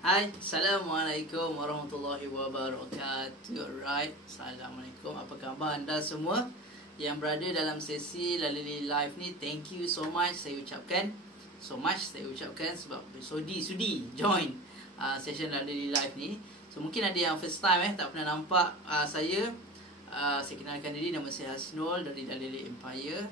Hai, Assalamualaikum warahmatullahi wabarakatuh. Alright, Assalamualaikum. Apa khabar anda semua yang berada dalam sesi Lalili Live ni? Thank you so much. Saya ucapkan sebab sudi join session Lalili Live ni. So mungkin ada yang first time tak pernah nampak saya. Saya kenalkan diri, nama saya Hasnul dari Lalili Empire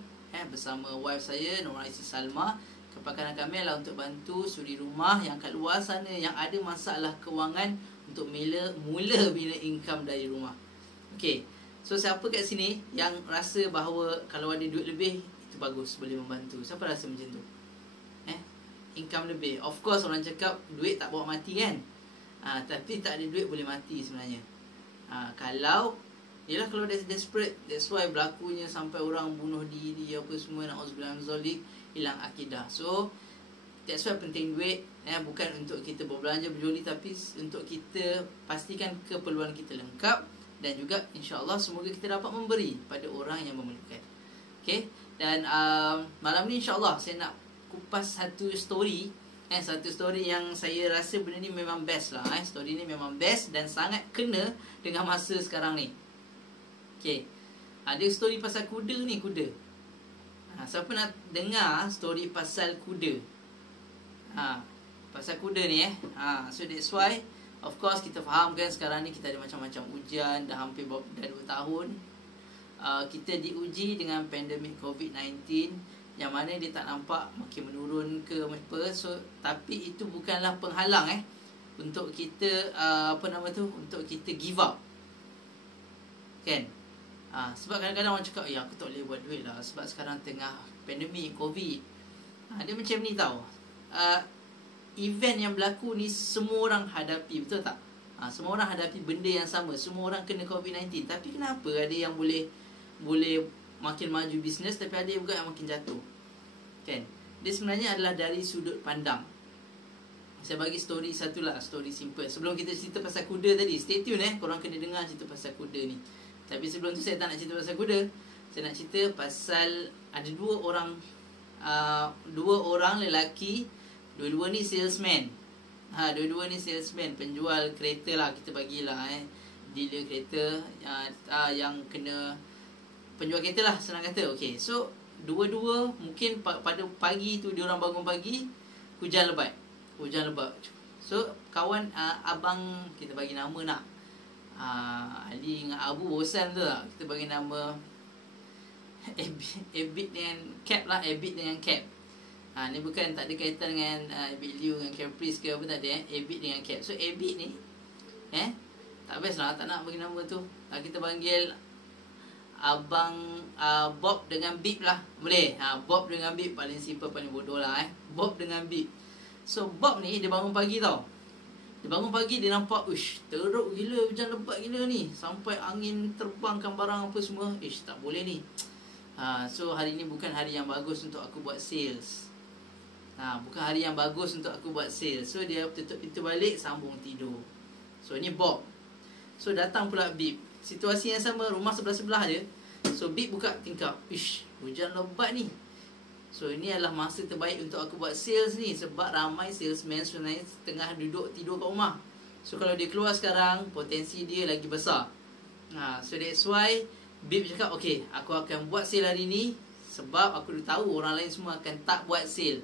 bersama wife saya Nuraisi Salma. Kepakaran kami adalah untuk bantu suri rumah yang kat luar sana yang ada masalah kewangan untuk mula bina income dari rumah. Okey. So siapa kat sini yang rasa bahawa kalau ada duit lebih itu bagus, boleh membantu? Siapa rasa macam tu? Income lebih. Of course orang cakap duit tak bawa mati kan? Tapi tak ada duit boleh mati sebenarnya. Kalau dah desperate, that's why berlakunya sampai orang bunuh diri apa semua, na'udzubillah min zalik, hilang akidah. So that's why penting duit, bukan untuk kita berbelanja berjoli, tapi untuk kita pastikan keperluan kita lengkap, dan juga insya-Allah semoga kita dapat memberi pada orang yang memerlukan. Okay. Dan malam ni insya-Allah saya nak kupas satu story, satu story yang saya rasa benda ni memang best lah. Story ni memang best dan sangat kena dengan masa sekarang ni. Okay. Ada story pasal kuda ni, kuda. Siapa nak dengar story pasal kuda? Pasal kuda ni so that's why of course kita faham kan sekarang ni kita ada macam-macam ujian, dah hampir 2 tahun. Kita diuji dengan pandemik COVID-19 yang mana dia tak nampak makin menurun ke apa. So tapi itu bukanlah penghalang untuk kita untuk kita give up. Kan? Sebab kadang-kadang orang cakap, aku tak boleh buat duit lah sebab sekarang tengah pandemik COVID. Dia macam ni tau. Event yang berlaku ni semua orang hadapi, betul tak? Semua orang hadapi benda yang sama, semua orang kena COVID-19. Tapi kenapa ada yang boleh makin maju bisnes, tapi ada juga yang makin jatuh? Kan? Dia sebenarnya adalah dari sudut pandang. Saya bagi story satu lah, story simple. Sebelum kita cerita pasal kuda tadi, stay tune korang kena dengar cerita pasal kuda ni. Tapi sebelum tu saya tak nak cerita pasal kuda. Saya nak cerita pasal ada dua orang lelaki. Dua-dua ni salesman. Dua-dua ni salesman, penjual kereta lah, kita bagilah dealer kereta yang kena penjual kereta lah, senang kata. Okay, so dua-dua mungkin pada pagi tu diorang bangun pagi, hujan lebat. So kawan abang, kita bagi nama nak Ali dengan Abu, bosan tu tak? Kita bagi nama Abid dengan Cap lah. Abid dengan Cap. Ni bukan, tak ada kaitan dengan Abid Liu dengan Caprice ke apa, tak ada. Abid dengan Cap. So Abid ni tak best lah, tak nak bagi nama tu. Kita panggil Abang Bob dengan Bip lah. Boleh? Bob dengan Bip, paling simple, paling bodoh lah Bob dengan Bip. So Bob ni dia bangun pagi tau. Dia bangun pagi, dia nampak, teruk gila, hujan lebat gila ni, sampai angin terbangkan barang apa semua. Tak boleh ni. So hari ni bukan hari yang bagus untuk aku buat sales. Bukan hari yang bagus untuk aku buat sales. So dia tutup pintu balik, sambung tidur. So ni Bob. So datang pula Bip. Situasi yang sama, rumah sebelah-sebelah je. So Bip buka tingkap, hujan lebat ni. So ini adalah masa terbaik untuk aku buat sales ni, sebab ramai salesman sebenarnya tengah duduk tidur kat rumah. So kalau dia keluar sekarang, potensi dia lagi besar. So that's why Bip cakap, okay, aku akan buat sale hari ni, sebab aku dah tahu orang lain semua akan tak buat sale.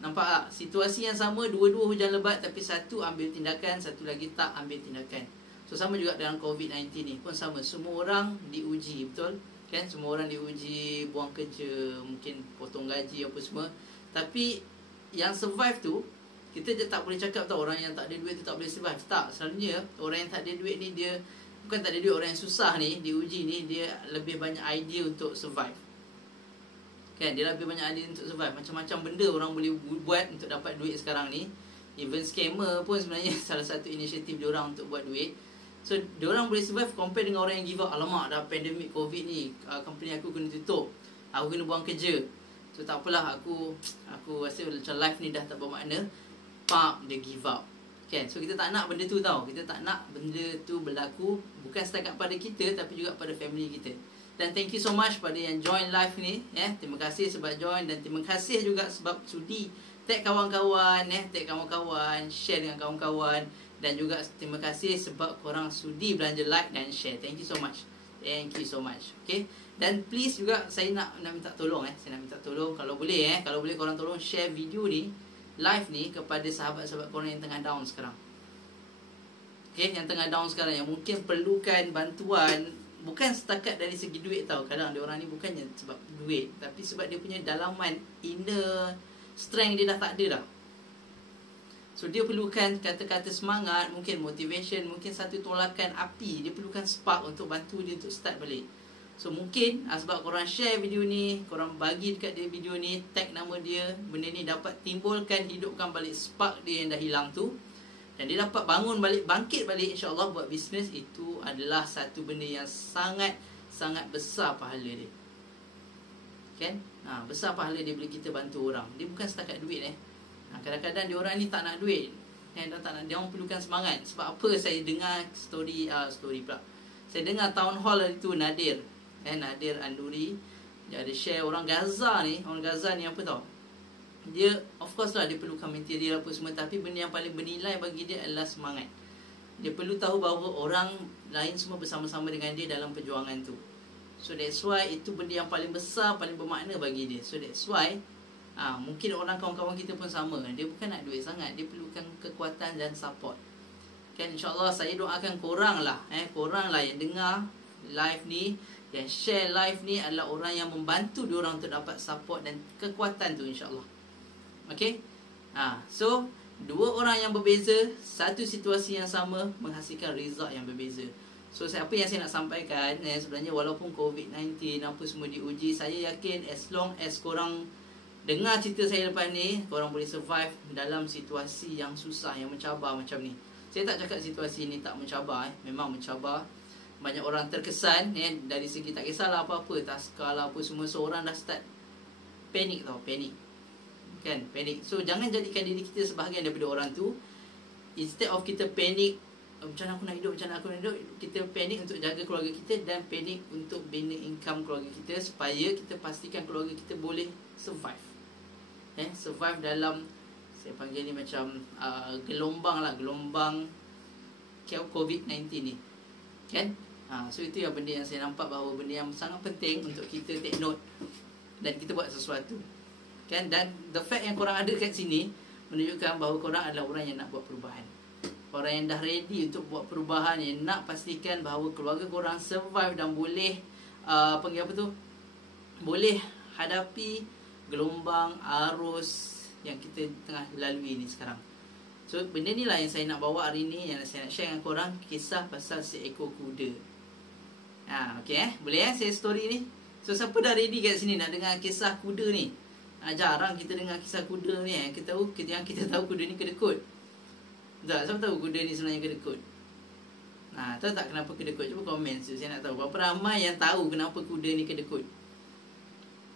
Nampak tak? Situasi yang sama, dua-dua hujan lebat, tapi satu ambil tindakan, satu lagi tak ambil tindakan. So sama juga dengan COVID-19 ni pun sama. Semua orang diuji, betul? Kan, semua orang diuji, buang kerja, mungkin potong gaji apa semua. Tapi yang survive tu, kita je tak boleh cakap tau orang yang tak ada duit tu tak boleh survive. Tak, selalunya orang yang tak ada duit ni, dia bukan tak ada duit, orang yang susah ni, diuji ni, dia lebih banyak idea untuk survive. Kan, dia lebih banyak idea untuk survive. Macam-macam benda orang boleh buat untuk dapat duit sekarang ni. Even scammer pun sebenarnya salah satu inisiatif diorang untuk buat duit. So, diorang boleh survive compare dengan orang yang give up. Alamak, dah pandemik COVID ni, company aku kena tutup, aku kena buang kerja. So, tak apalah, aku rasa macam life ni dah tak bermakna. Dia give up. Kan? So, kita tak nak benda tu tau. Kita tak nak benda tu berlaku, bukan setakat pada kita, tapi juga pada family kita. Dan thank you so much pada yang join live ni. Terima kasih sebab join, dan terima kasih juga sebab sudi tag kawan-kawan, tag kawan-kawan, share dengan kawan-kawan. Dan juga terima kasih sebab korang sudi belanja like dan share. Thank you so much. Thank you so much. Okay. Dan please juga saya nak minta tolong Saya nak minta tolong kalau boleh kalau boleh korang tolong share video ni, live ni kepada sahabat-sahabat korang yang tengah down sekarang. Okay, yang tengah down sekarang, yang mungkin perlukan bantuan. Bukan setakat dari segi duit tau. Kadang dia orang ni bukannya sebab duit, tapi sebab dia punya dalaman inner strength dia dah tak ada dah. So dia perlukan kata-kata semangat, mungkin motivation, mungkin satu tolakan api. Dia perlukan spark untuk bantu dia untuk start balik. So mungkin sebab korang share video ni, korang bagi dekat dia video ni, tag nama dia, benda ni dapat timbulkan, hidupkan balik spark dia yang dah hilang tu. Dan dia dapat bangun balik, bangkit balik, insyaAllah buat bisnes. Itu adalah satu benda yang sangat besar pahala dia. Kan? Besar pahala dia bila kita bantu orang. Dia bukan setakat duit kadang-kadang dia orang ni tak nak duit, dia orang perlukan semangat. Sebab apa saya dengar story pula. Saya dengar town hall hari tu, Nadir Anduri, dia ada share orang Gaza ni apa tau. Dia of course lah dia perlukan material apa semua, tapi benda yang paling bernilai bagi dia adalah semangat. Dia perlu tahu bahawa orang lain semua bersama-sama dengan dia dalam perjuangan tu. So that's why itu benda yang paling besar, paling bermakna bagi dia. So that's why mungkin orang kawan-kawan kita pun sama. Dia bukan nak duit sangat, dia perlukan kekuatan dan support. Kan, insyaAllah saya doakan korang lah yang dengar live ni, yang share live ni adalah orang yang membantu diorang untuk dapat support dan kekuatan tu, insyaAllah. Okay. So dua orang yang berbeza, satu situasi yang sama, menghasilkan result yang berbeza. So apa yang saya nak sampaikan sebenarnya, walaupun COVID-19 apa semua diuji, saya yakin as long as korang dengar cerita saya lepas ni, korang boleh survive dalam situasi yang susah, yang mencabar macam ni. Saya tak cakap situasi ni tak mencabar, memang mencabar. Banyak orang terkesan dari segi tak kisahlah apa-apa, taskar lah apa semua, so orang dah start panik tau, panik. So jangan jadikan diri kita sebahagian daripada orang tu. Instead of kita panik, macam mana aku nak hidup, kita panik untuk jaga keluarga kita dan panik untuk bina income keluarga kita, supaya kita pastikan keluarga kita boleh survive. Survive dalam, saya panggil ni macam gelombang COVID-19 ni. Kan? So itu yang benda yang saya nampak, bahawa benda yang sangat penting untuk kita take note dan kita buat sesuatu. Kan? Dan the fact yang korang ada kat sini menunjukkan bahawa korang adalah orang yang nak buat perubahan. Orang yang dah ready untuk buat perubahan, yang nak pastikan bahawa keluarga korang survive dan boleh boleh hadapi gelombang arus yang kita tengah lalui ni sekarang. So benda ni lah yang saya nak bawa hari ni, yang saya nak share dengan korang, kisah pasal seekor kuda. Okay, boleh saya story ni. So siapa dah ready kat sini nak dengar kisah kuda ni? Jarang kita dengar kisah kuda ni. Yang kita tahu kuda ni kedekut. Tak, siapa tahu kuda ni sebenarnya kedekut? Tahu tak kenapa kedekut? Cuba komen, saya nak tahu berapa ramai yang tahu kenapa kuda ni kedekut.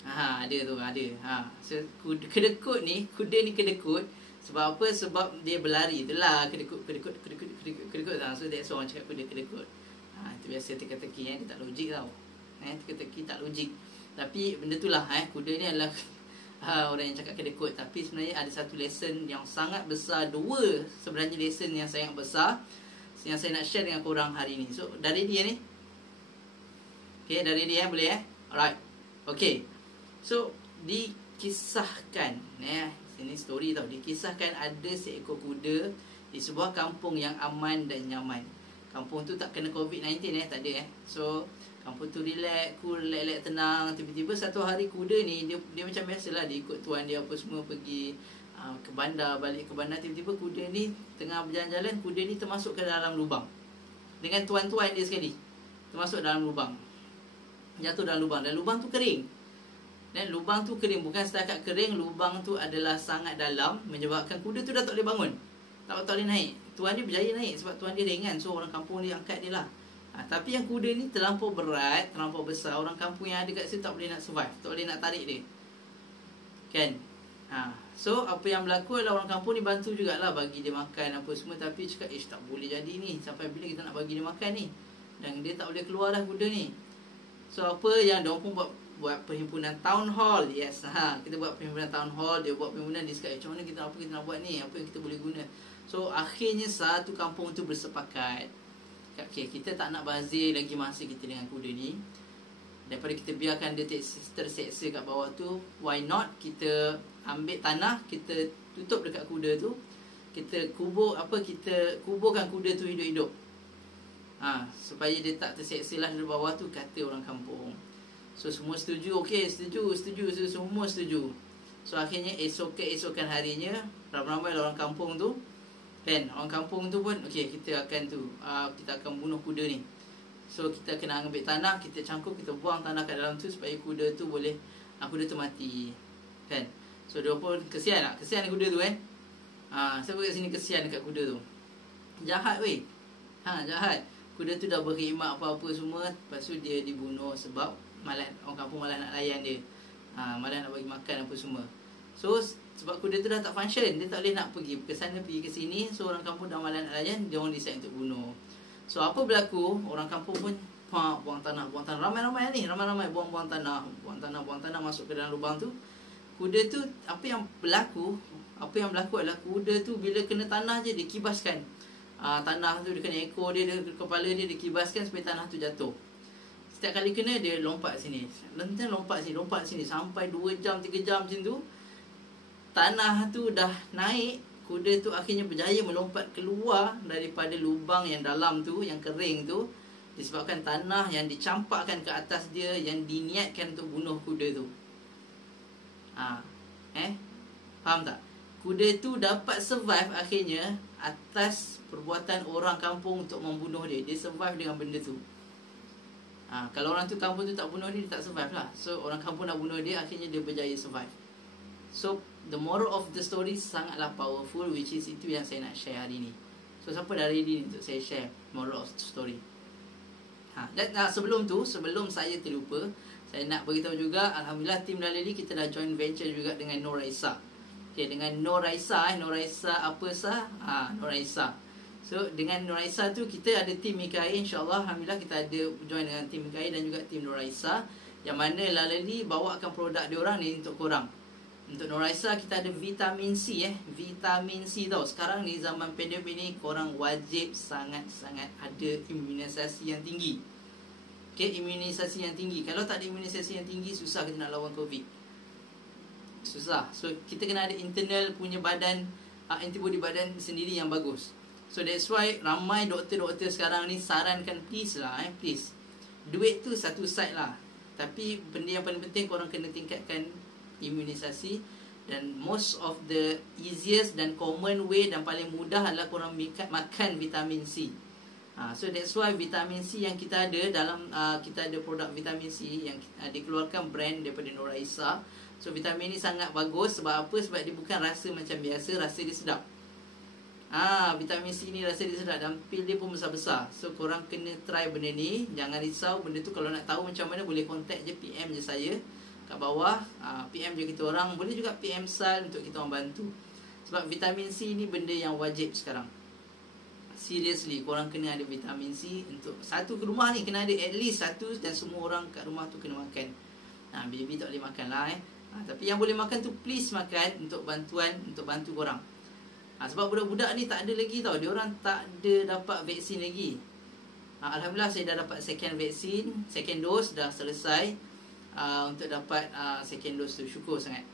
Ada. So kedekut ni, kuda ni kedekut sebab apa? Sebab dia berlari. Itulah kedekut. So that's why orang cakap kuda kedekut. Itu biasa teka-teki, dia tak logik tau. Teka-teki tak logik. Tapi benda tu lah, kuda ni adalah orang yang cakap kedekut. Tapi sebenarnya ada satu lesson yang sangat besar. Dua sebenarnya lesson yang sangat besar yang saya nak share dengan korang hari ni. So dari dia ni, okay, dari dia boleh alright. Okay. So dikisahkan, ini story tau. Dikisahkan ada seekor kuda di sebuah kampung yang aman dan nyaman. Kampung tu tak kena COVID-19 tak ada So kampung tu relax, cool, relax, tenang. Tiba-tiba satu hari kuda ni dia macam biasalah, dia ikut tuan dia apa semua pergi ke bandar, balik ke bandar. Tiba-tiba kuda ni tengah berjalan-jalan, kuda ni termasuk ke dalam lubang dengan tuan-tuan dia sekali. Termasuk dalam lubang, jatuh dalam lubang, dan lubang tu kering. Dan lubang tu kering, bukan setakat kering, lubang tu adalah sangat dalam, menyebabkan kuda tu dah tak boleh bangun, tak boleh naik. Tuan dia berjaya naik sebab tuan dia ringan, so orang kampung dia angkat dia lah. Tapi yang kuda ni terlampau berat, terlampau besar. Orang kampung yang ada kat situ tak boleh nak survive, tak boleh nak tarik dia. Kan? So apa yang berlaku adalah orang kampung ni bantu jugalah, bagi dia makan apa semua. Tapi cakap, tak boleh jadi ni, sampai bila kita nak bagi dia makan ni? Dan dia tak boleh keluar dah kuda ni. So apa yang diorang pun buat buat perhimpunan town hall. Yes, kita buat perhimpunan town hall. Dia buat perhimpunan, dia cakap macam mana kita, apa kita nak buat ni, apa yang kita boleh guna. So akhirnya satu kampung tu bersepakat, okay, kita tak nak bazir lagi masa kita dengan kuda ni. Daripada kita biarkan dia terseksa kat bawah tu, why not kita ambil tanah, kita tutup dekat kuda tu, kita kuburkan kuda tu hidup-hidup. Supaya dia tak terseksa lah dari bawah tu, kata orang kampung. So semua setuju, okey, setuju, semua setuju. So akhirnya keesokan harinya, ramai-ramai orang kampung tu, kan, orang kampung tu pun, okey, kita akan bunuh kuda ni. So kita kena ambil tanah, kita cangkuk, kita buang tanah kat dalam tu supaya kuda tu mati, kan. So dia pun kesian kuda tu, kan. Siapa kat sini kesian dekat kuda tu? Jahat weh. Jahat. Kuda tu dah berkhidmat apa-apa semua, lepas tu dia dibunuh sebab orang kampung malah nak layan dia. Malah nak bagi makan apa semua. So sebab kuda tu dah tak function, dia tak boleh nak pergi ke sana, pergi ke sini. So orang kampung dah malah nak layan, dia orang decide untuk bunuh. So apa berlaku? Orang kampung pun buang tanah. Ramai-ramai buang tanah masuk ke dalam lubang tu. Kuda tu, apa yang berlaku adalah kuda tu bila kena tanah je dia kibaskan. Tanah tu dia kena ekor dia, kepala dia dikibaskan supaya tanah tu jatuh. Setiap kali kena dia lompat sini, lompat sini sampai 2 jam 3 jam macam tu. Tanah tu dah naik, kuda tu akhirnya berjaya melompat keluar daripada lubang yang dalam tu, yang kering tu, disebabkan tanah yang dicampakkan ke atas dia, yang diniatkan untuk bunuh kuda tu. Faham tak? Kuda tu dapat survive akhirnya atas perbuatan orang kampung untuk membunuh dia. Dia survive dengan benda tu. Kalau orang tu kampung tu tak bunuh dia, dia tak survive lah. So orang kampung nak bunuh dia, akhirnya dia berjaya survive. So the moral of the story sangatlah powerful, which is itu yang saya nak share hari ni. So siapa dah ready untuk saya share moral of the story? Dan sebelum saya terlupa, saya nak beritahu juga, alhamdulillah tim Dalili kita dah join venture juga dengan Nur Raisa. Okay, dengan Nur Raisa apa sah? Nur Raisa. So dengan Nur Raisa tu kita ada tim Mikai, insya-Allah alhamdulillah kita ada join dengan tim Mikai dan juga tim Nur Raisa, yang mana Dalili bawakan produk dia orang ni untuk korang. Untuk Nur Raisa kita ada vitamin C vitamin C tau. Sekarang ni zaman pandemik ni, korang wajib sangat-sangat ada imunisasi yang tinggi. Okay, imunisasi yang tinggi. Kalau tak ada imunisasi yang tinggi, susah kita nak lawan COVID. Susah. So kita kena ada internal punya badan, antibody badan sendiri yang bagus. So that's why ramai doktor-doktor sekarang ni sarankan, please lah, please. Duit tu satu side lah, tapi benda yang paling penting korang kena tingkatkan imunisasi. Dan most of the easiest dan common way dan paling mudah adalah korang makan vitamin C. So that's why vitamin C yang kita ada dalam, kita ada produk vitamin C yang dikeluarkan brand daripada Nur Raisa. So vitamin ni sangat bagus. Sebab apa? Sebab dia bukan rasa macam biasa, rasa dia sedap. Vitamin C ni rasa dia sedap dan pil dia pun besar-besar. So korang kena try benda ni. Jangan risau benda tu. Kalau nak tahu macam mana, boleh contact je, PM je saya kat bawah. PM je kita orang. Boleh juga PM Sal untuk kita orang bantu. Sebab vitamin C ni benda yang wajib sekarang. Seriously, korang kena ada vitamin C. Untuk satu ke rumah ni kena ada at least satu, dan semua orang kat rumah tu kena makan. Baby tak boleh makan lah tapi yang boleh makan tu please makan, untuk bantu korang. Sebab budak-budak ni tak ada lagi tau. Dia orang tak ada dapat vaksin lagi. Alhamdulillah saya dah dapat second dose dah selesai. Untuk dapat second dose tu, syukur sangat.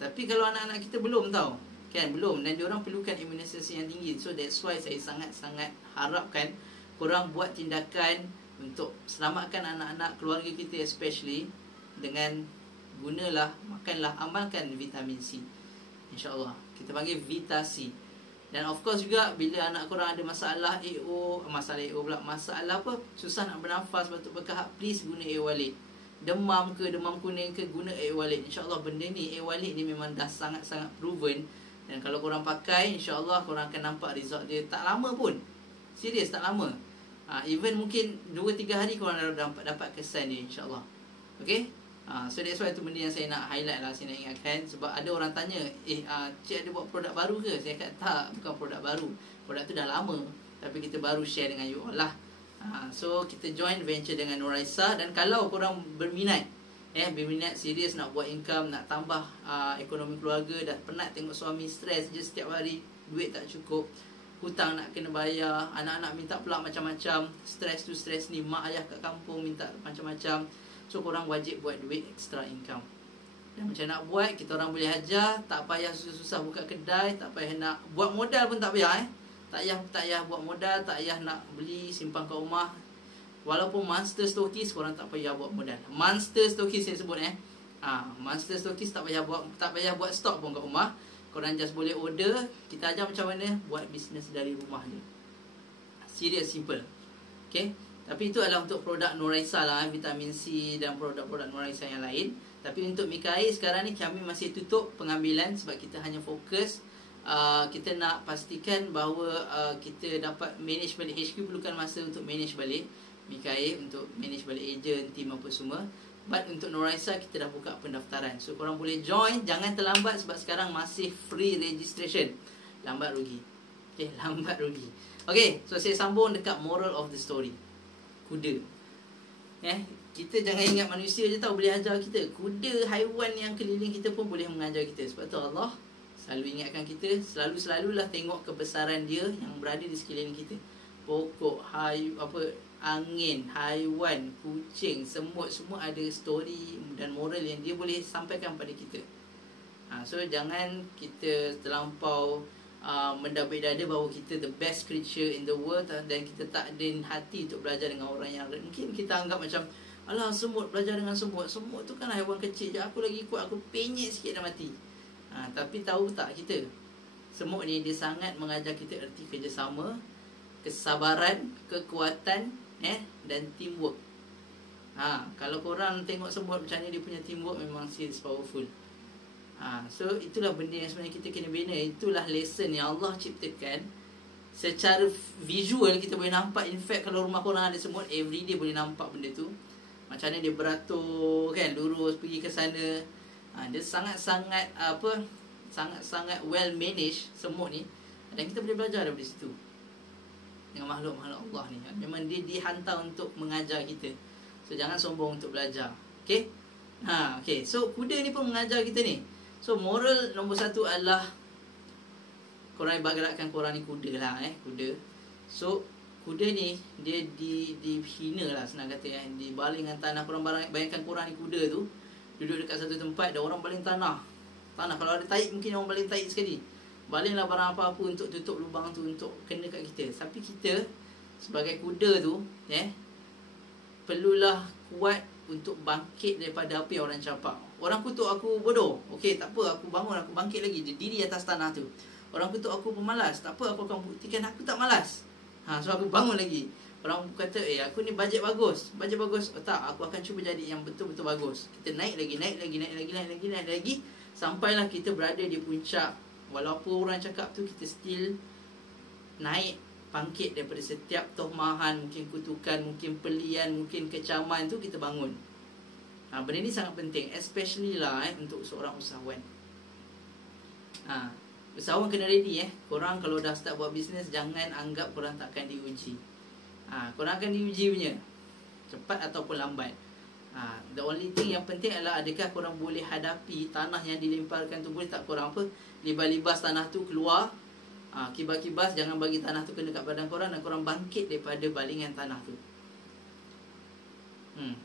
Tapi kalau anak-anak kita belum tau, kan, belum, dan diorang perlukan imunisasi yang tinggi. So that's why saya sangat-sangat harapkan korang buat tindakan untuk selamatkan anak-anak, keluarga kita especially, dengan gunalah, makanlah, amalkan vitamin C, InsyaAllah. Kita panggil Vita C. Dan of course juga, bila anak korang ada masalah masalah apa, susah nak bernafas, batuk berkahak, please guna air walid. Demam kuning ke, guna air walid. InsyaAllah benda ni, air walid ni memang dah sangat-sangat proven. Dan kalau korang pakai, InsyaAllah korang akan nampak result dia tak lama pun. Serius, tak lama. Even mungkin 2-3 hari korang dah dapat kesan dia, InsyaAllah. Okay. So that's why itu benda yang saya nak highlight lah, saya nak ingatkan. Sebab ada orang tanya, Cik ada buat produk baru ke? Saya kata tak, bukan produk baru. Produk tu dah lama, tapi kita baru share dengan you all lah. So kita join venture dengan Nur Raisa. Dan kalau korang berminat berminat serius nak buat income, nak tambah ekonomi keluarga, dah penat tengok suami stres je setiap hari, duit tak cukup, hutang nak kena bayar, anak-anak minta pula macam-macam, stres tu stres ni, mak ayah kat kampung minta macam-macam. So korang wajib buat duit extra income. Dan macam nak buat, kita orang boleh ajar. Tak payah susah-susah buka kedai, tak payah nak buat modal pun tak payah tak payah buat modal, tak payah nak beli simpan kat rumah. Walaupun monster stokis, korang tak payah buat modal. Monster stokis saya sebut monster stokis tak payah buat stok pun kat rumah. Korang just boleh order, kita ajar macam mana buat bisnes dari rumah je. Serious, simple. Okay. Tapi itu adalah untuk produk Nuraisa lah, vitamin C dan produk-produk Nuraisa yang lain. Tapi untuk Mika Air sekarang ni kami masih tutup pengambilan sebab kita hanya fokus. Kita nak pastikan bahawa kita dapat manage balik. HQ perlukan masa untuk manage balik Mika Air, untuk manage balik agent, team apa semua. But untuk Nuraisa kita dah buka pendaftaran. So korang boleh join, jangan terlambat sebab sekarang masih free registration. Lambat rugi. Okay, lambat rugi. Okay, so saya sambung dekat moral of the story. Kuda. Kita jangan ingat manusia je tahu boleh ajar kita. Kuda, haiwan yang keliling kita pun boleh mengajar kita. Sebab tu Allah selalu ingatkan kita, selalulah tengok kebesaran dia yang berada di sekeliling kita. Pokok, angin, haiwan, kucing, semut, semua ada story dan moral yang dia boleh sampaikan pada kita. So jangan kita terlampau mendabik dada bahawa kita the best creature in the world dan kita tak ada hati untuk belajar dengan orang yang mungkin kita anggap macam, alah semut, belajar dengan semut. Semut tu kan haiwan kecil je, aku lagi ikut, aku penyek sikit dah mati. Tapi tahu tak kita, semut ni dia sangat mengajar kita erti kerjasama, kesabaran, kekuatan dan teamwork. Kalau korang tengok semut macam ni, dia punya teamwork memang serious powerful. So itulah benda yang sebenarnya kita kena bina. Itulah lesson yang Allah ciptakan. Secara visual kita boleh nampak. In fact kalau rumah korang ada semut, everyday boleh nampak benda tu. Macam mana dia beratur kan, lurus pergi ke sana. Dia sangat-sangat sangat-sangat well managed semut ni. Dan kita boleh belajar daripada situ. Dengan makhluk-makhluk Allah ni, memang dia dihantar untuk mengajar kita. So jangan sombong untuk belajar. Okay. Okay. So kuda ni pun mengajar kita ni. So moral nombor 1 adalah korang ibaratkan korang ni kuda lah, kuda. So kuda ni dia dihina lah, senang kata dibaling dengan tanah. Korang bayangkan korang ni kuda tu duduk dekat satu tempat, ada orang baling tanah. Kalau ada taik, mungkin orang baling taik sekali. Balinglah barang apa-apa untuk tutup lubang tu, untuk kena kat kita. Tapi kita sebagai kuda tu perlulah kuat untuk bangkit daripada apa yang orang campak. Orang kutuk aku bodoh, okey tak apa, aku bangun, aku bangkit lagi, dia diri atas tanah tu. Orang kutuk aku pemalas, tak apa, aku akan buktikan aku tak malas. So aku bangun lagi. Orang kata, aku ni bajet bagus. Tak, aku akan cuba jadi yang betul-betul bagus. Kita naik lagi, sampailah kita berada di puncak. Walaupun orang cakap tu, kita still naik, bangkit daripada setiap tohmahan, mungkin kutukan, mungkin pelian, mungkin kecaman tu, kita bangun. Benda ni sangat penting, especially lah untuk seorang usahawan. Usahawan kena ready. Korang kalau dah start buat bisnes, jangan anggap korang takkan diuji. Korang akan diuji punya, cepat ataupun lambat. The only thing yang penting adalah adakah korang boleh hadapi tanah yang dilemparkan tu. Boleh tak korang libas tanah tu keluar, kibas-kibas, jangan bagi tanah tu kena kat badan korang, dan korang bangkit daripada balingan tanah tu.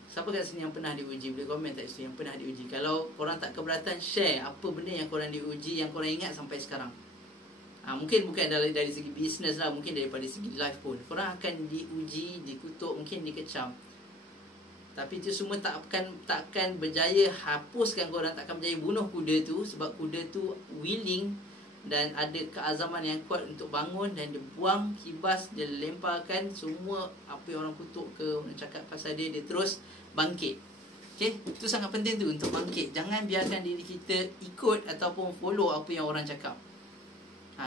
Siapa kat sini yang pernah diuji? Boleh komen tak situ yang pernah diuji. Kalau korang tak keberatan, share apa benda yang korang diuji, yang korang ingat sampai sekarang. Mungkin bukan dari segi bisnes lah, mungkin daripada segi life pun. Korang akan diuji, dikutuk, mungkin dikecam. Tapi itu semua takkan berjaya hapuskan korang, takkan berjaya bunuh kuda tu. Sebab kuda tu willing dan ada keazaman yang kuat untuk bangun, dan dia buang kibas, dia lemparkan semua apa yang orang kutuk ke, orang cakap pasal dia terus bangkit. Okay, itu sangat penting tu, untuk bangkit. Jangan biarkan diri kita ikut ataupun follow apa yang orang cakap.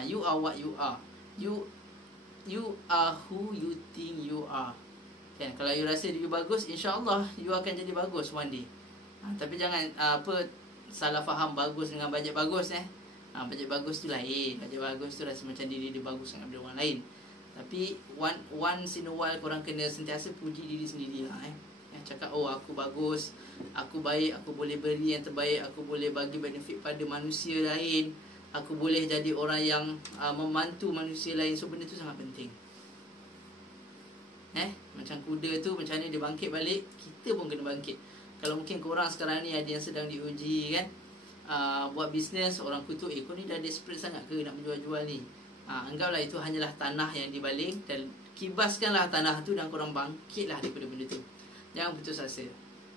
You are what you are. You are who you think you are. Kan, kalau you rasa you bagus, insya-Allah you akan jadi bagus one day. Tapi jangan salah faham bagus dengan bajet bagus. Bajet bagus tu lain. Bajet bagus tu rasa macam diri dia bagus dengan orang lain. Tapi once in a while korang kena sentiasa puji diri sendiri lah. Cakap, oh aku bagus, aku baik, aku boleh beri yang terbaik, aku boleh bagi benefit pada manusia lain, aku boleh jadi orang yang membantu manusia lain. So benda tu sangat penting. Macam kuda tu, macam mana dia bangkit balik, kita pun kena bangkit. Kalau mungkin korang sekarang ni ada yang sedang diuji kan, buat bisnes, orang kutuk, kau ni dah desperate sangat ke nak menjual-jual ni? Anggaplah itu hanyalah tanah yang dibaling, dan kibaskanlah tanah tu dan korang bangkitlah daripada benda tu. Jangan putus asa.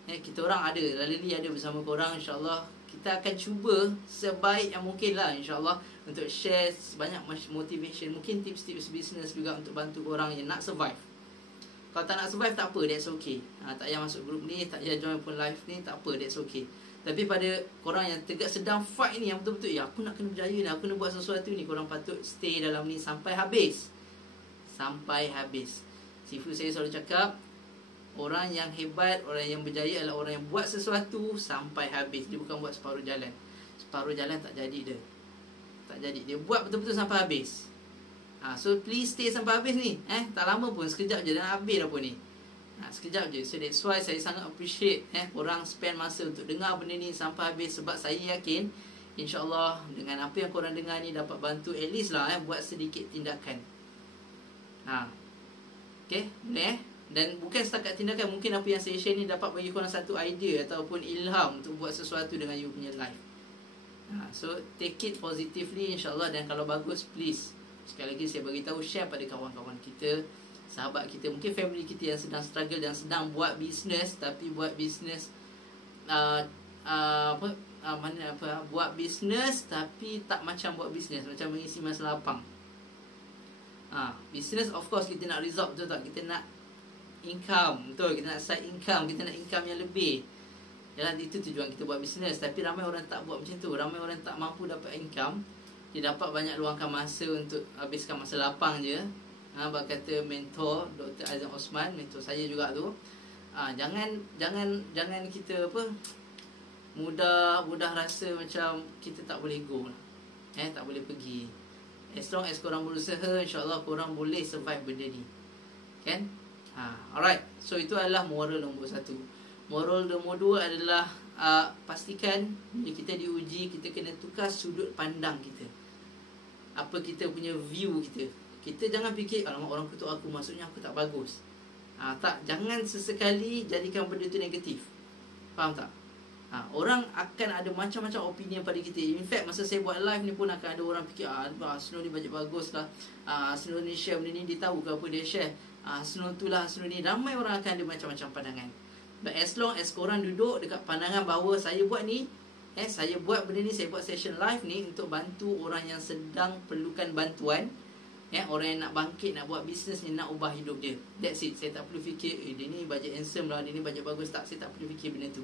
Kita orang ada, Lalili ada bersama korang. InsyaAllah kita akan cuba sebaik yang mungkin lah, InsyaAllah, untuk share banyak motivation, mungkin tips-tips bisnes juga untuk bantu korang yang nak survive. Kalau tak nak survive, tak apa, that's okay. Tak payah masuk grup ni, tak payah join pun live ni, tak apa, that's okay. Tapi pada korang yang sedang fight ni, yang betul-betul, aku nak kena berjaya ni, aku nak buat sesuatu ni, korang patut stay dalam ni sampai habis. Sampai habis. Sifu saya selalu cakap, orang yang hebat, orang yang berjaya adalah orang yang buat sesuatu sampai habis. Dia bukan buat separuh jalan. Separuh jalan tak jadi dia. Tak jadi. Dia buat betul-betul sampai habis. So please stay sampai habis ni. Tak lama pun, sekejap je dah habis dah pun ni. Sekejap je. So that's why saya sangat appreciate korang spend masa untuk dengar benda ni sampai habis. Sebab saya yakin, InsyaAllah dengan apa yang korang dengar ni dapat bantu at least lah buat sedikit tindakan. Okay, boleh Dan bukan setakat tindakan, mungkin apa yang saya share ni dapat bagi korang satu idea ataupun ilham untuk buat sesuatu dengan you punya life. So take it positively, InsyaAllah. Dan kalau bagus, please, sekali lagi saya bagi tahu, share pada kawan-kawan kita, sahabat kita, mungkin family kita yang sedang struggle dan sedang buat bisnes, tapi buat bisnes buat bisnes tapi tak macam buat bisnes, macam mengisi masa lapang. Bisnes of course kita nak result, betul tak? Kita nak income, betul? Kita nak side income, kita nak income yang lebih. Yalah, itu tujuan kita buat bisnes. Tapi ramai orang tak buat macam tu. Ramai orang tak mampu dapat income. Dia dapat banyak luangkan masa untuk habiskan masa lapang je. Berkata mentor Dr. Azam Osman, mentor saya juga tu, jangan kita mudah rasa macam kita tak boleh go, tak boleh pergi. As long as korang berusaha, InsyaAllah korang boleh survive benda ni, kan? Alright. So itu adalah moral nombor 1. Moral nombor 2 adalah pastikan bila kita diuji, kita kena tukar sudut pandang kita. Apa kita punya view kita. Kita jangan fikir, alamak orang kutuk aku, maksudnya aku tak bagus. Tak, jangan sesekali jadikan benda tu negatif. Faham tak? Orang akan ada macam-macam opinion pada kita. In fact, masa saya buat live ni pun akan ada orang fikir, Snow ni bajet bagus lah, Snow ni share benda ni, dia tahu ke apa dia share, Snow tu lah, Snow ni. Ramai orang akan ada macam-macam pandangan. But as long as korang duduk dekat pandangan bahawa saya buat ni, saya buat benda ni, saya buat session live ni untuk bantu orang yang sedang perlukan bantuan, orang yang nak bangkit, nak buat bisnes ni, nak ubah hidup dia. That's it. Saya tak perlu fikir, dia ni bajet handsome lah, dia ni bajet bagus. Tak, saya tak perlu fikir benda tu.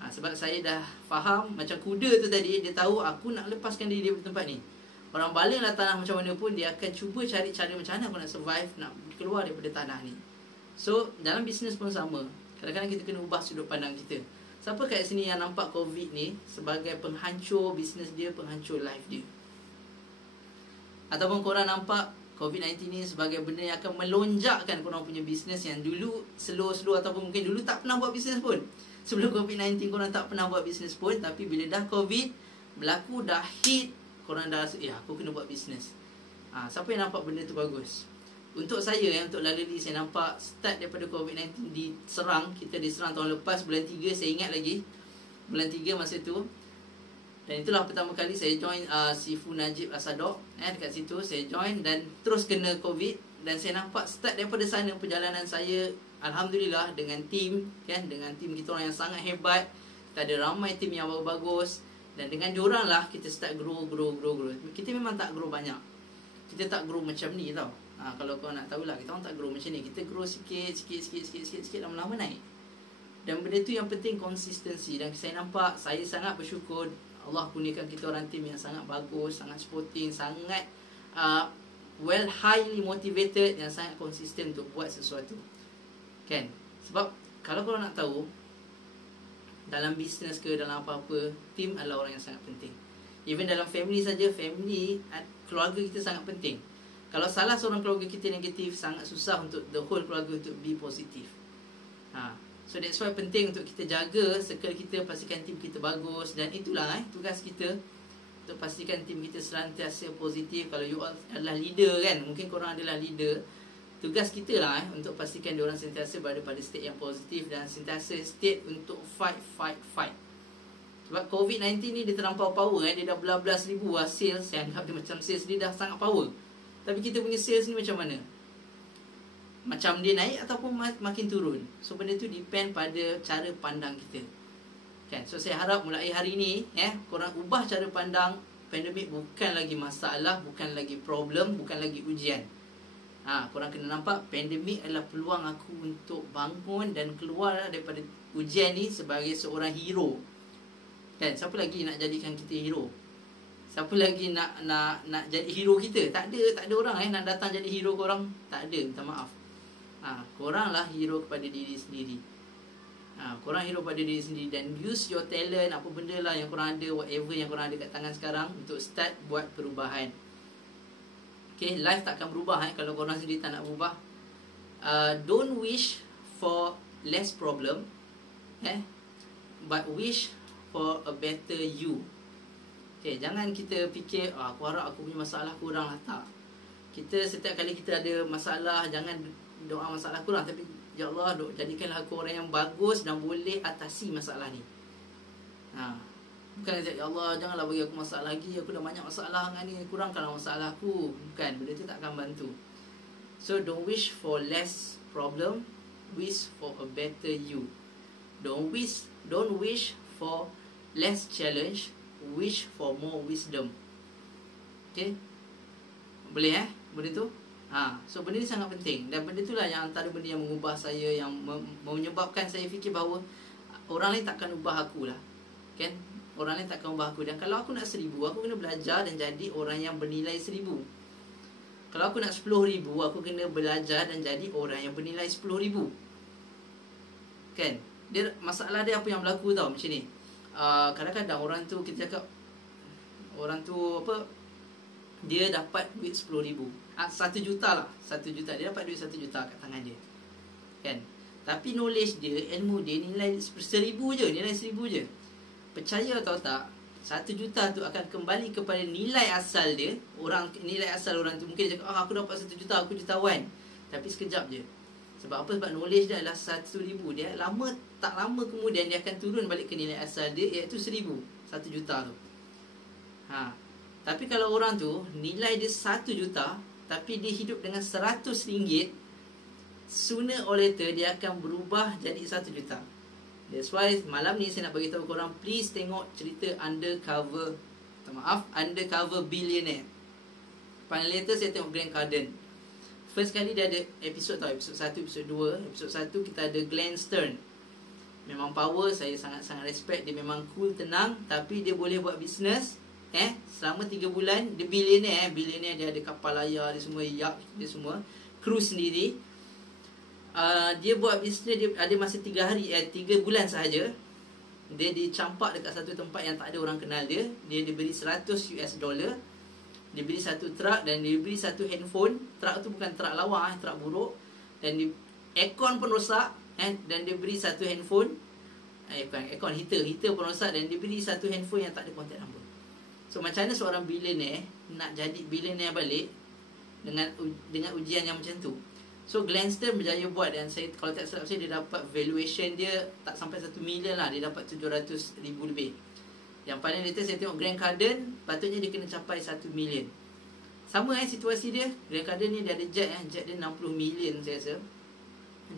Sebab saya dah faham, macam kuda tu tadi, dia tahu aku nak lepaskan diri dia dari tempat ni. Orang balinglah tanah macam mana pun, dia akan cuba cari cara macam mana aku nak survive, nak keluar daripada tanah ni. So dalam bisnes pun sama. Kadang-kadang kita kena ubah sudut pandang kita. Siapa kat sini yang nampak COVID ni sebagai penghancur bisnes dia, penghancur life dia? Ataupun korang nampak COVID-19 ni sebagai benda yang akan melonjakkan korang punya bisnes yang dulu slow-slow, ataupun mungkin dulu tak pernah buat bisnes pun. Sebelum COVID-19 korang tak pernah buat bisnes pun, tapi bila dah COVID berlaku, dah hit, korang dah rasa, aku kena buat bisnes. Siapa yang nampak benda tu bagus? Untuk saya, untuk Lalili, saya nampak start daripada COVID-19 diserang. Kita diserang tahun lepas, bulan 3, saya ingat lagi. Bulan 3 masa tu. Dan itulah pertama kali saya join Sifu Najib Asadok. Dekat situ saya join dan terus kena COVID. Dan saya nampak start daripada sana perjalanan saya, Alhamdulillah, dengan tim, kan, dengan tim kita orang yang sangat hebat. Kita ada ramai tim yang bagus. Dan dengan diorang lah kita start grow. Kita memang tak grow banyak. Kita tak grow macam ni tau. Kalau kau nak tahulah, kita orang tak grow macam ni. Kita grow sikit, lama-lama naik. Dan benda tu yang penting, konsistensi. Dan saya nampak, saya sangat bersyukur Allah kurniakan kita orang tim yang sangat bagus, sangat supporting, sangat highly motivated, yang sangat konsisten untuk buat sesuatu, kan? Sebab kalau korang nak tahu, dalam bisnes ke dalam apa-apa, tim adalah orang yang sangat penting. Even dalam family saja, family, keluarga kita sangat penting. Kalau salah seorang keluarga kita negatif, sangat susah untuk the whole keluarga untuk be positif. So that's why penting untuk kita jaga circle kita, pastikan tim kita bagus. Dan itulah tugas kita, untuk pastikan tim kita senantiasa positif. Kalau you all adalah leader kan, mungkin korang adalah leader, tugas kita lah untuk pastikan diorang sentiasa berada pada state yang positif dan sentiasa state untuk fight. Sebab COVID-19 ni dia terlampau power dia dah belas-belas ribu sales. Saya anggap dia macam sales dia dah sangat power. Tapi kita punya sales ni macam mana? Macam dia naik ataupun makin turun. So benda tu depend pada cara pandang kita kan. So saya harap mulai hari ni korang ubah cara pandang. Pandemik bukan lagi masalah, bukan lagi problem, bukan lagi ujian. Korang kena nampak pandemik adalah peluang aku untuk bangun dan keluar daripada ujian ni sebagai seorang hero kan. Siapa lagi nak jadikan kita hero? Siapa lagi nak jadi hero kita? Tak ada orang nak datang jadi hero korang. Tak ada, minta maaf. Korang lah hero kepada diri sendiri. Korang hero pada diri sendiri. Dan use your talent, apa benda lah yang korang ada, whatever yang korang ada kat tangan sekarang, untuk start buat perubahan. Okay, life takkan berubah kalau korang sendiri tak nak berubah. Don't wish for less problem, but wish for a better you. Okay, jangan kita fikir aku harap aku punya masalah kurang lah. Tak. Kita setiap kali kita ada masalah, jangan doa masalah kurang, tapi ya Allah, jadikanlah aku orang yang bagus dan boleh atasi masalah ni. Bukan kata ya Allah, janganlah bagi aku masalah lagi, aku dah banyak masalah dengan ni, kurangkanlah masalah aku. Bukan, benda tu tak akan bantu. So don't wish for less problem, wish for a better you. Don't wish for less challenge, wish for more wisdom. Okay, boleh benda tu. So benda ni sangat penting. Dan benda itulah yang antara benda yang mengubah saya, yang menyebabkan saya fikir bahawa orang lain takkan ubah aku lah kan. Orang lain takkan ubah aku. Dan kalau aku nak 1,000, aku kena belajar dan jadi orang yang bernilai 1,000. Kalau aku nak 10,000, aku kena belajar dan jadi orang yang bernilai 10,000 kan. Masalah dia apa yang berlaku tau, macam ni. Kadang-kadang orang tu, kita cakap orang tu dia dapat duit 10,000, 1 juta lah, 1 juta. Dia dapat duit 1 juta kat tangan dia kan. Tapi knowledge dia, ilmu dia nilai 1,000 je, nilai 1,000 je. Percaya atau tak, 1 juta tu akan kembali kepada nilai asal dia. Nilai asal orang tu mungkin dia cakap aku dapat 1 juta, aku jutawan. Tapi sekejap je. Sebab apa? Sebab knowledge dia adalah 1,000. Dia tak lama kemudian dia akan turun balik ke nilai asal dia, iaitu 1,000, 1 juta tu. Tapi kalau orang tu nilai dia 1 juta, tapi dia hidup dengan 100 ringgit, sooner or later dia akan berubah jadi 1 juta. That's why malam ni saya nak bagi tahu korang, please tengok cerita Undercover Billionaire. Paling latest saya tengok Grant Cardone. First kali dia ada episod 1, episod 2. Episod 1 kita ada Glenn Stern. Memang power, saya sangat-sangat respect. Dia memang cool, tenang, tapi dia boleh buat bisnes. Selama 3 bulan dia billionaire. Billionaire, dia ada kapal layar, dia semua, yacht dia semua, cruise sendiri. Dia buat bisnes, dia ada masa 3 bulan sahaja. Dia dicampak dekat satu tempat yang tak ada orang kenal dia. Dia diberi $100. Dia beli satu truk dan dia beli satu handphone. Truk tu bukan truk lawa, truk buruk. Dan aircon pun rosak, dan dia beri satu handphone. Aircon, heater pun rosak. Dan dia beri satu handphone yang tak ada contact number. So macam mana seorang billionaire nak jadi billionaire balik dengan ujian yang macam tu? So Glenn Stern berjaya buat. Dan saya, kalau tak salah saya, dia dapat valuation dia tak sampai 1 million lah. Dia dapat 700,000 lebih. Yang paling latest saya tengok Grant Cardone, patutnya dia kena capai 1 million. Sama situasi dia. Grant Cardone ni dia ada jet dia 60 million saya rasa.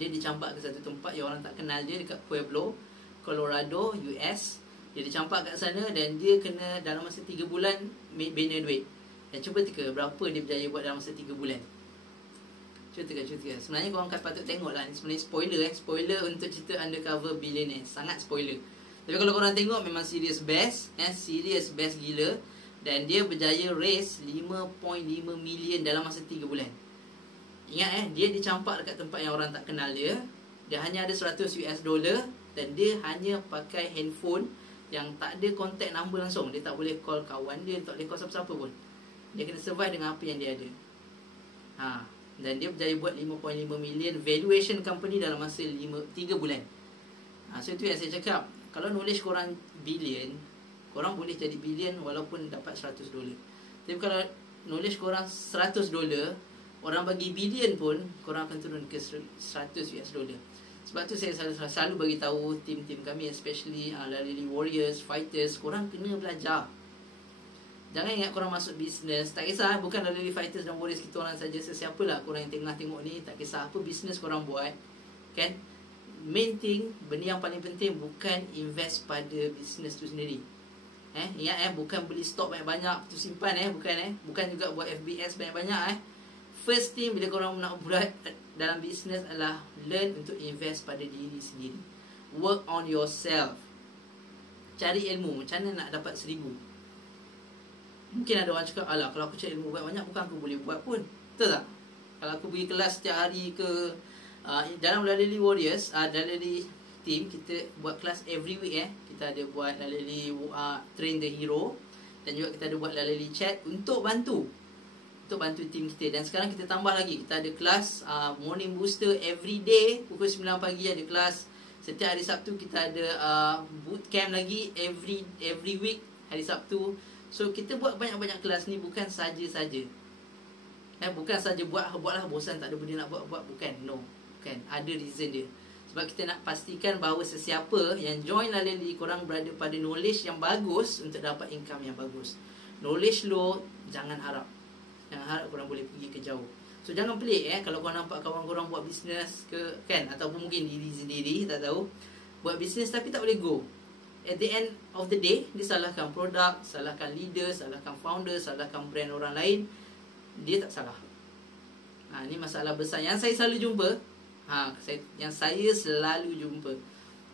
Dia dicampak ke satu tempat yang orang tak kenal dia, dekat Pueblo, Colorado, US. Dia dicampak kat sana dan dia kena dalam masa 3 bulan bina duit. Dan cuba teka berapa dia berjaya buat dalam masa 3 bulan. Cuba teka. Sebenarnya korang patut tengok lah. Sebenarnya spoiler untuk cerita Undercover Billionaire. Sangat spoiler. Tapi kalau korang tengok, memang serious best. Serious best gila. Dan dia berjaya raise 5.5 million dalam masa 3 bulan. Ingat dia dicampak dekat tempat yang orang tak kenal dia. Dia hanya ada $100. Dan dia hanya pakai handphone yang tak ada contact number langsung. Dia tak boleh call kawan dia, tak boleh call siapa-siapa pun. Dia kena survive dengan apa yang dia ada. Dan dia berjaya buat 5.5 million valuation company dalam masa 3 bulan. So itu yang saya cakap. Kalau knowledge korang bilion, korang boleh jadi bilion walaupun dapat $100. Tapi kalau knowledge korang $100, orang bagi bilion pun korang akan turun ke $100. Sebab tu saya selalu bagi tahu tim-tim kami, especially Lalili Warriors, Fighters, korang kena belajar. Jangan ingat korang masuk bisnes, tak kisah, bukan Lalili Fighters dan Warriors kita orang saja, sesiapalah korang yang tengah tengok ni, tak kisah apa bisnes korang buat, kan? Main thing, benda yang paling penting bukan invest pada bisnes tu sendiri. Ingat bukan beli stok banyak-banyak tu simpan bukan juga buat FBS banyak-banyak First thing bila korang nak buat dalam bisnes adalah learn untuk invest pada diri sendiri. Work on yourself. Cari ilmu, macam mana nak dapat 1,000. Mungkin ada orang cakap, alah kalau aku cari ilmu banyak bukan aku boleh buat pun. Betul tak? Kalau aku pergi kelas setiap hari ke dalam Lalili Warriors, Lalili team, kita buat kelas every week Kita ada buat Lalili Train the Hero, dan juga kita ada buat Lalili Chat untuk bantu tim kita. Dan sekarang kita tambah lagi, kita ada kelas Morning Booster every day pukul 9 pagi ada kelas. Setiap hari Sabtu kita ada boot camp lagi every week hari Sabtu. So kita buat banyak-banyak kelas ni bukan saja-saja. Bukan saja buatlah bosan tak ada benda nak buat, bukan. No, bukan. Ada reason dia. Sebab kita nak pastikan bahawa sesiapa yang join Lalili, korang berada pada knowledge yang bagus untuk dapat income yang bagus. Knowledge low, jangan harap korang boleh pergi ke jauh. So jangan pelik kalau korang nampak kawan korang buat bisnes ke, kan, ataupun mungkin diri sendiri, tak tahu, buat bisnes tapi tak boleh go. At the end of the day, dia salahkan produk, salahkan leader, salahkan founder, salahkan brand orang lain. Dia tak salah. Ini masalah besar yang saya selalu jumpa. Saya selalu jumpa.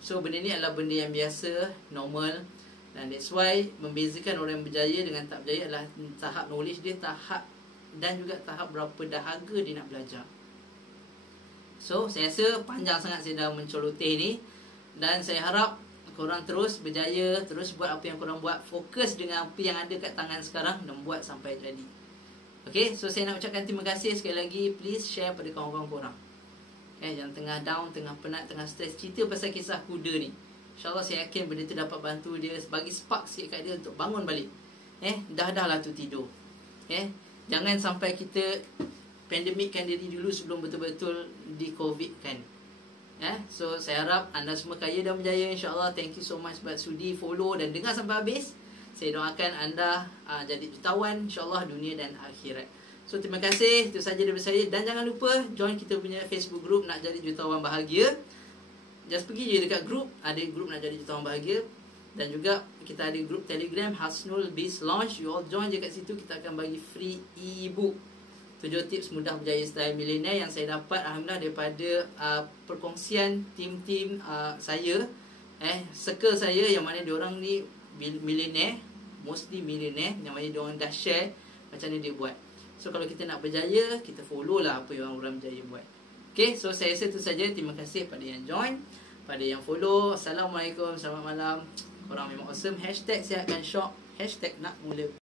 So benda ni adalah benda yang biasa, normal. Dan that's why membezakan orang yang berjaya dengan tak berjaya adalah tahap knowledge dia, tahap dan juga tahap berapa dahaga dia nak belajar. So saya rasa panjang sangat saya dah mencoloteh ni. Dan saya harap korang terus berjaya, terus buat apa yang korang buat, fokus dengan apa yang ada kat tangan sekarang dan buat sampai jadi. Okay, so saya nak ucapkan terima kasih sekali lagi. Please share pada kawan-kawan korang yang tengah down, tengah penat, tengah stres, cerita pasal kisah kuda ni. InsyaAllah saya yakin benda tu dapat bantu dia, bagi spark sikit kat dia untuk bangun balik. Dah lah tu tidur. Jangan sampai kita pandemikkan diri dulu sebelum betul-betul di COVID kan. So saya harap anda semua kaya dan berjaya, insyaAllah. Thank you so much buat sudi follow dan dengar sampai habis. Saya doakan anda jadi jutawan, insyaAllah, dunia dan akhirat. So terima kasih, itu saja daripada saya. Dan jangan lupa join kita punya Facebook group Nak Jadi Jutawan Bahagia. Just pergi je dekat group, ada group Nak Jadi Jutawan Bahagia. Dan juga kita ada group Telegram Hasnul Biz Launch. You all join je kat situ, kita akan bagi free e-book 7 tips mudah berjaya style milenial yang saya dapat alhamdulillah daripada perkongsian tim-tim saya, circle saya, yang mana diorang ni milenial, mostly milenial, yang mana diorang dah share macam mana dia buat. So kalau kita nak berjaya, kita follow lah apa yang orang berjaya buat. Okay, so saya rasa itu saja. Terima kasih pada yang join, pada yang follow. Assalamualaikum, selamat malam. Korang memang awesome. Hashtag sihatkan shop, hashtag nak mula